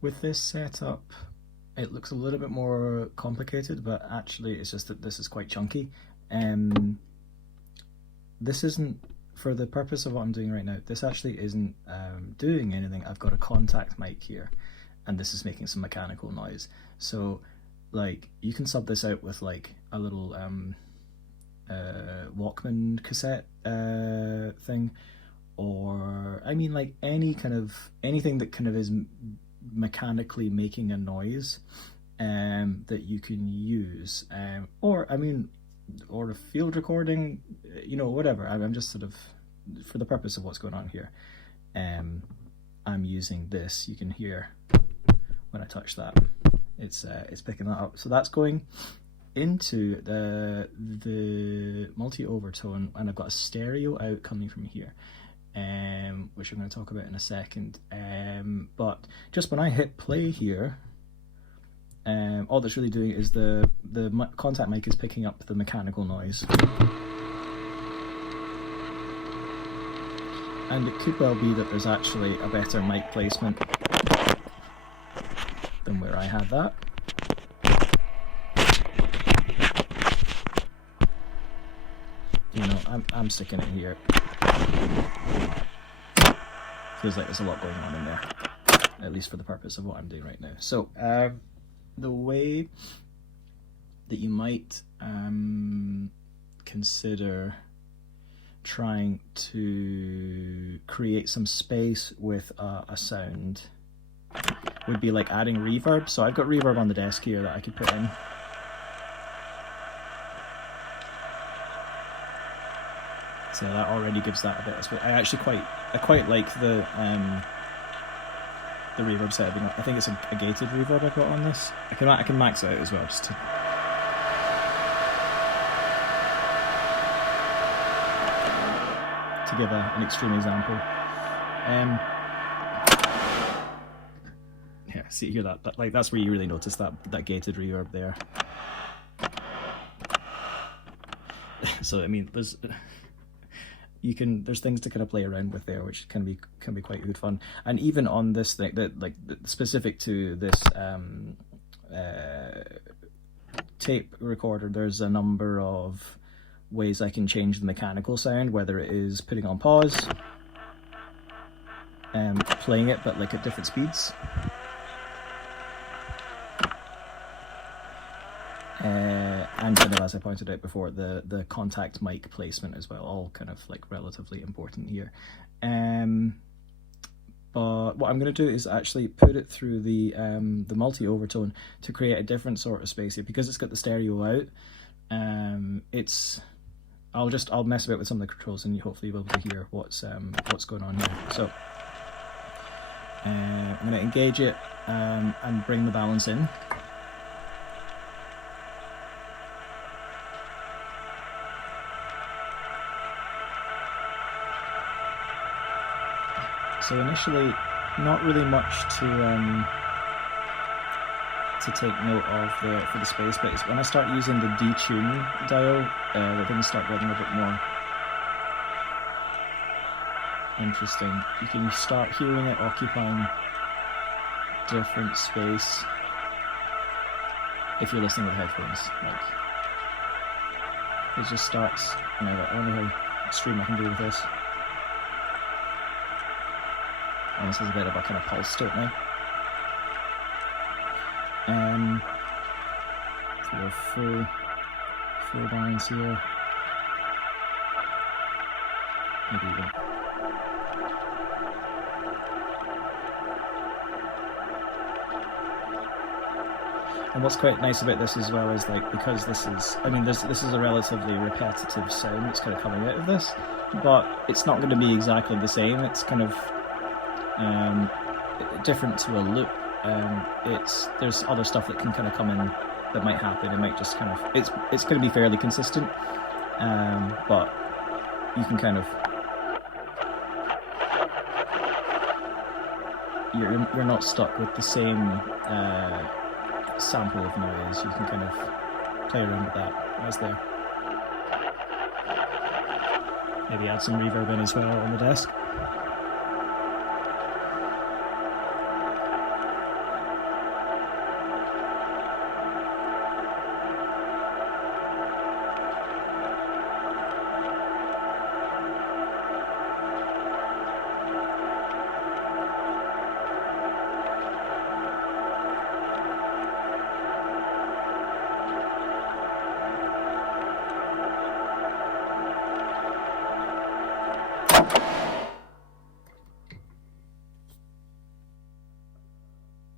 With this setup, it looks a little bit more complicated, but actually it's just that this is quite chunky. This isn't, for the purpose of what I'm doing right now, this actually isn't doing anything. I've got a contact mic here, and this is making some mechanical noise. So, like, you can sub this out with like a little Walkman cassette thing, or I mean, like anything that kind of is mechanically making a noise that you can use, or I mean, or a field recording, you know, whatever. I'm just sort of, for the purpose of what's going on here, I'm using this. You can hear when I touch that, it's picking that up. So that's going into the multi-overtone, and I've got a stereo out coming from here, which I'm going to talk about in a second. But just when I hit play here, all that's really doing is the contact mic is picking up the mechanical noise. And it could well be that there's actually a better mic placement than where I had that. You know, I'm sticking it here. Feels like there's a lot going on in there, at least for the purpose of what I'm doing right now. So, the way that you might consider trying to create some space with a sound would be like adding reverb. So I've got reverb on the desk here that I could put in. So that already gives that a bit of space. I quite like the reverb setting. I think it's a gated reverb I've got on this. I can max it out as well, just to give an extreme example. Yeah, see here that like that's where you really notice that gated reverb there. So I mean, there's things to kind of play around with there, which can be quite good fun. And even on this thing, specific to this tape recorder, there's a number of ways I can change the mechanical sound, whether it is putting on pause, playing it but like at different speeds, and kind of, as I pointed out before, the contact mic placement as well, all kind of like relatively important here. But what I'm going to do is actually put it through the multi-overtone to create a different sort of space here, because it's got the stereo out. I'll mess about with some of the controls, and hopefully you'll be able to hear what's going on here. So I'm going to engage it and bring the balance in. So initially, not really much to take note of for the space, but it's when I start using the detune dial that things start getting a bit more interesting. You can start hearing it occupying different space if you're listening with headphones. Like, it just starts, you know, I wonder how extreme I can do with this. And this is a bit of a kind of pulse to it now. For a full balance here. Maybe even. And what's quite nice about this as well is, like, because this is a relatively repetitive sound that's kind of coming out of this, but it's not going to be exactly the same. It's kind of different to a loop. There's other stuff that can kind of come in that might happen. It might just kind of, it's going to be fairly consistent, but you can kind of, you're not stuck with the same sample of noise. You can kind of play around with that as there. Maybe add some reverb in as well on the desk.